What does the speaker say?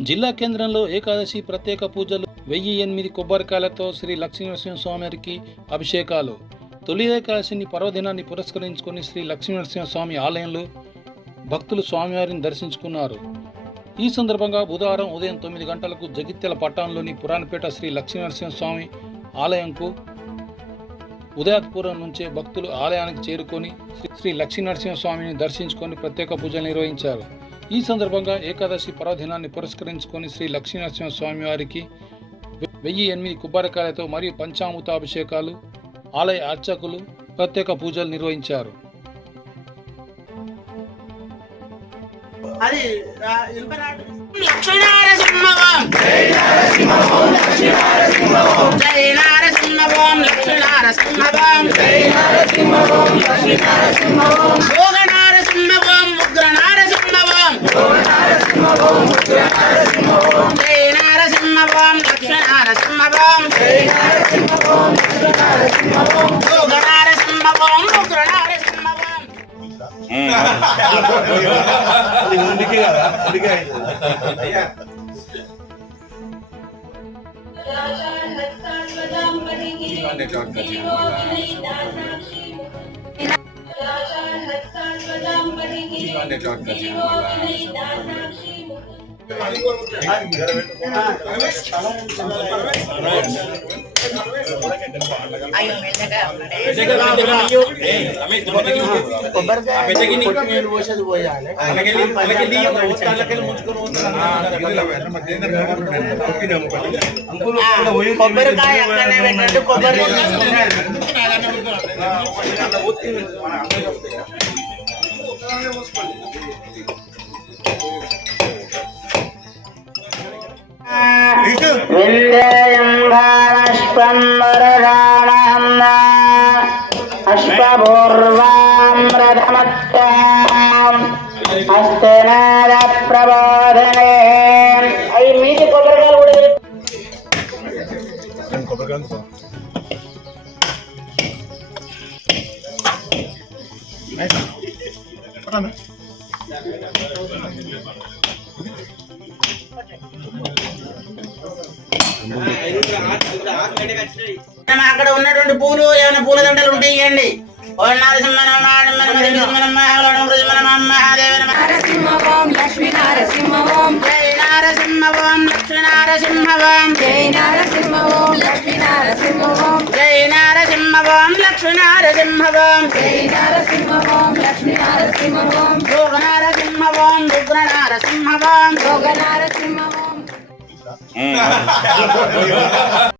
జిల్లా కేంద్రంలో ఏకాదశి ప్రత్యేక పూజలు 1008 కొబ్బరికాయలతో శ్రీ లక్ష్మీనరసింహస్వామికి అభిషేకాలు. తొలి ఏకాదశిని పర్వదినాన్ని పురస్కరించుకొని శ్రీ లక్ష్మీనరసింహస్వామి ఆలయంలో భక్తులు స్వామివారిని దర్శించుకున్నారు. ఈ సందర్భంగా బుధవారం ఉదయం 9 గంటలకు జగిత్యాల పట్టణంలోని పురాణపేట శ్రీ లక్ష్మీనరసింహస్వామి ఆలయంకు ఉదయాత్పూర్వం నుంచే భక్తులు ఆలయానికి చేరుకొని శ్రీ లక్ష్మీనరసింహస్వామిని దర్శించుకొని ప్రత్యేక పూజలు నిర్వహించారు. ఈ సందర్భంగా ఏకాదశి పర్వదినాన్ని పురస్కరించుకొని శ్రీ లక్ష్మీనరసింహస్వామి వారికి 1008 కొబ్బరికాయలతో మరియు పంచామృతాభిషేకాలు ఆలయ అర్చకులు ప్రత్యేక పూజలు నిర్వహించారు. అశ్వపూర్వాం రథమత్తాం హస్తనాద ప్రబోధనే. అవి మీది కొబ్బరికాయలు కూడా అక్కడ ఉన్నటువంటి పూలు ఏమైనా పూల దండలు ఉంటాయి ఇవ్వండి.